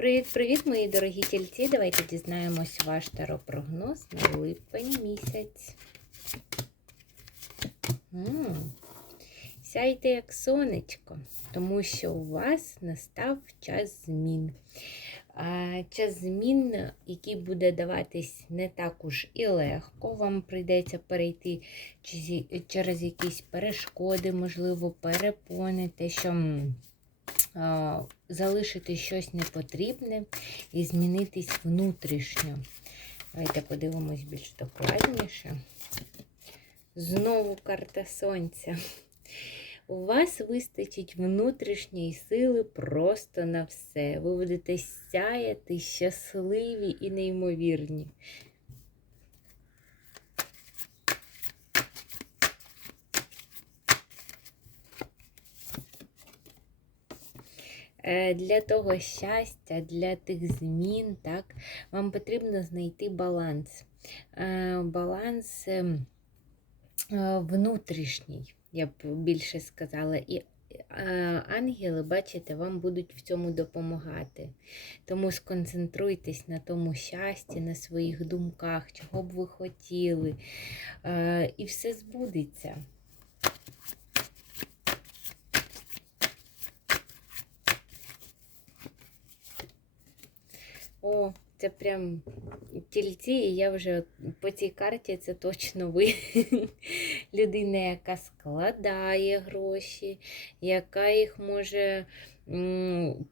Привіт-привіт, мої дорогі тільці! Давайте дізнаємось ваш таропрогноз на липень місяць. М, Сяйте як сонечко, тому що у вас настав час змін. А, Час змін, який буде даватись не так уж і легко. Вам прийдеться перейти через якісь перешкоди, можливо, перепони, те, що. Залишити щось непотрібне і змінитись внутрішньо. Давайте подивимось більш докладніше. Знову карта сонця. У вас вистачить внутрішньої сили просто на все. Ви будете сяяти щасливі і неймовірні. Для того щастя, для тих змін, так, вам потрібно знайти баланс. Е, Баланс ем, е, внутрішній, я б більше сказала. І е, ангели, бачите, вам будуть в цьому допомагати. Тому сконцентруйтесь на тому щасті, на своїх думках, чого б ви хотіли. Е, І все збудеться. О, це прям тільці, і я вже по цій карті це точно ви. Людина, яка складає гроші, яка їх може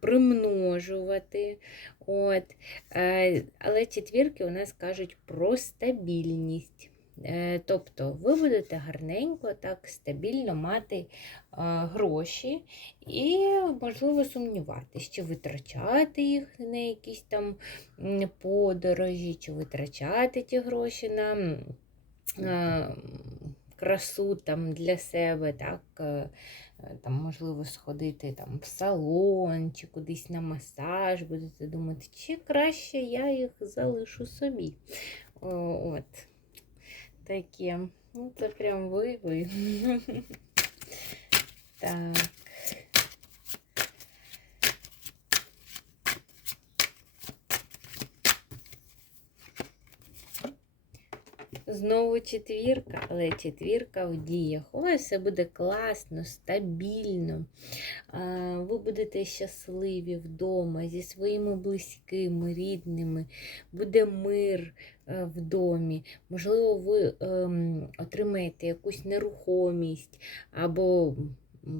примножувати. От. Е, Але четвірки у нас кажуть про стабільність. Е, Тобто ви будете гарненько, так стабільно мати е, гроші і, можливо, сумніватися, чи витрачати їх на якісь там подорожі, чи витрачати ті гроші на е, красу там, для себе, так, там, можливо, сходити там, в салон, чи кудись на масаж, будете думати, чи краще я їх залишу собі. От таке. Ну, це прям ви ви. Так. Знову четвірка, але четвірка в діях. Вас все буде класно, стабільно. Ви будете щасливі вдома зі своїми близькими, рідними, буде мир е, в домі. Можливо, ви ем, отримаєте якусь нерухомість або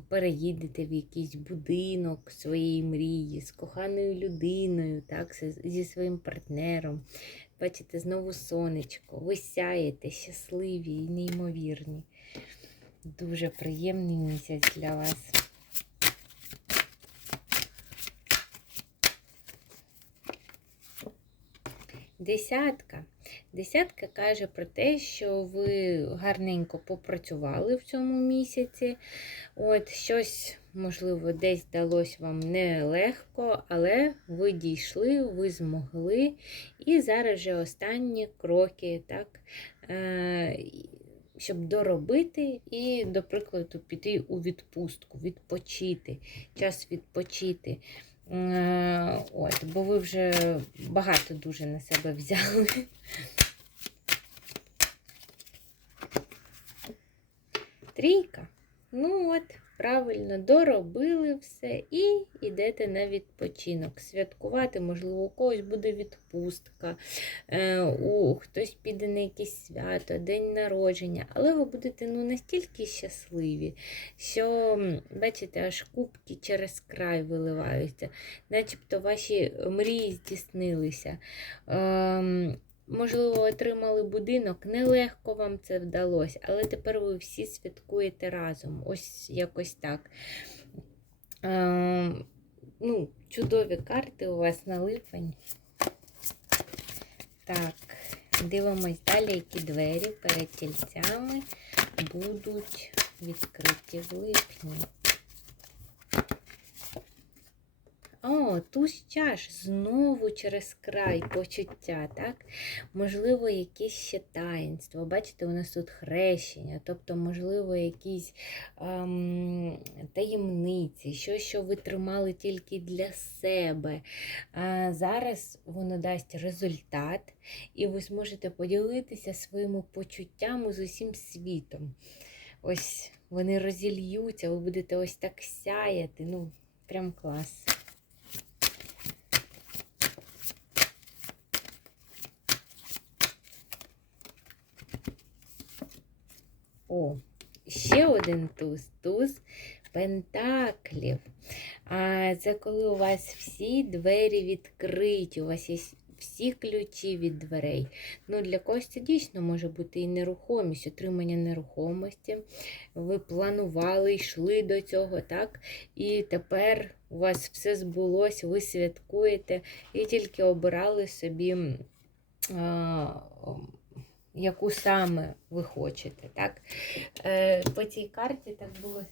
переїдете в якийсь будинок своєї мрії з коханою людиною, так, зі своїм партнером. Бачите, знову сонечко. Ви сяєте щасливі і неймовірні. Дуже приємний місяць для вас. Десятка. Десятка каже про те, що ви гарненько попрацювали в цьому місяці. От щось, можливо, десь далось вам нелегко, але ви дійшли, ви змогли. І зараз же останні кроки, так, е, щоб доробити і, до прикладу, піти у відпустку, відпочити, час відпочити. Е, От, бо ви вже багато дуже на себе взяли. Трійка. Ну от, правильно, доробили все і йдете на відпочинок. Святкувати, можливо, у когось буде відпустка, е, у хтось піде на якесь свято, день народження, але ви будете ну, настільки щасливі, що, бачите, аж кубки через край виливаються, начебто ваші мрії здійснилися. Можливо, отримали будинок, нелегко вам це вдалося, але тепер ви всі святкуєте разом. Ось якось так. Ем, ну, чудові карти у вас на липень. Так, дивимось далі, які двері перед тільцями будуть відкриті в липні. Чаш знову через край почуття, так? Можливо, якесь ще таїнство. Бачите, у нас тут хрещення, тобто, можливо, якісь ем, таємниці, щось, що ви тримали тільки для себе. А зараз воно дасть результат, і ви зможете поділитися своїми почуттями з усім світом. Ось вони розільються, ви будете ось так сяяти. Ну, прям клас. О, ще один туз. Туз пентаклів. А це коли у вас всі двері відкриті, у вас є всі ключі від дверей. Ну, Для когось це дійсно може бути і нерухомість, отримання нерухомості. Ви планували, йшли до цього, так? І тепер у вас все збулось, ви святкуєте і тільки обирали собі. А, яку саме ви хочете. Так? Е, По цій карті так було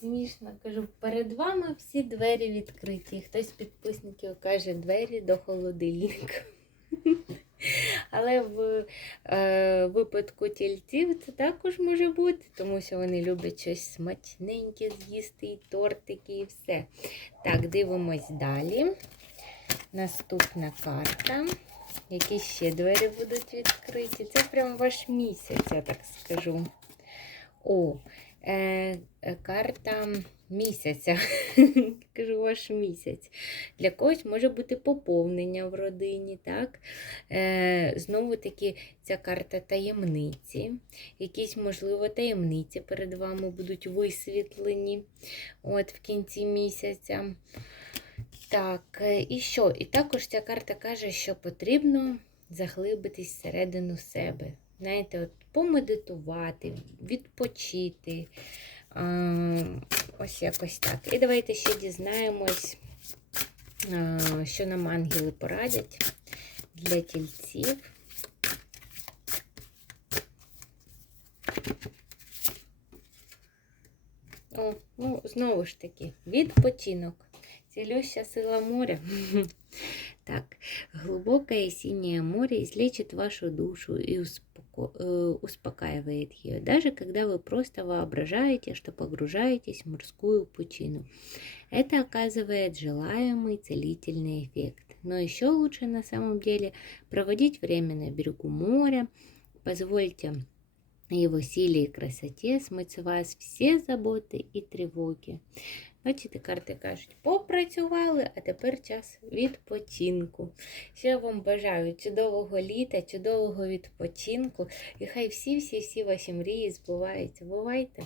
смішно. Кажу, перед вами всі двері відкриті. Хтось з підписників каже двері до холодильника. Але в е, випадку тільців це також може бути, тому що вони люблять щось смачненьке з'їсти, і тортики, і все. Так, дивимось далі. Наступна карта. Які ще двері будуть відкриті? Це прям ваш місяць, я так скажу. О, е, е, карта місяця. Кажу, ваш місяць. Для когось може бути поповнення в родині. так? Е, Знову таки, ця карта таємниці. Якісь, можливо, таємниці перед вами будуть висвітлені от в кінці місяця. Так, е, і що? І також ця карта каже, що потрібно заглибитись всередину себе. Знаєте, от помедитувати, відпочити. Ось якось так. І давайте ще дізнаємось, що нам ангели порадять для тільців. О, ну, знову ж таки, відпочинок. Целющая сила моря. Так, глубокое синее море излечит вашу душу и э, успокаивает ее, даже когда вы просто воображаете, что погружаетесь в морскую пучину. Это оказывает желаемый целительный эффект. Но еще лучше на самом деле проводить время на берегу моря. Позвольте его силе и красоте смыть с вас все заботы и тревоги. Бачите, карти кажуть, попрацювали, а тепер час відпочинку. Ще вам бажаю чудового літа, чудового відпочинку. І хай всі-всі-всі ваші мрії збуваються. Бувайте!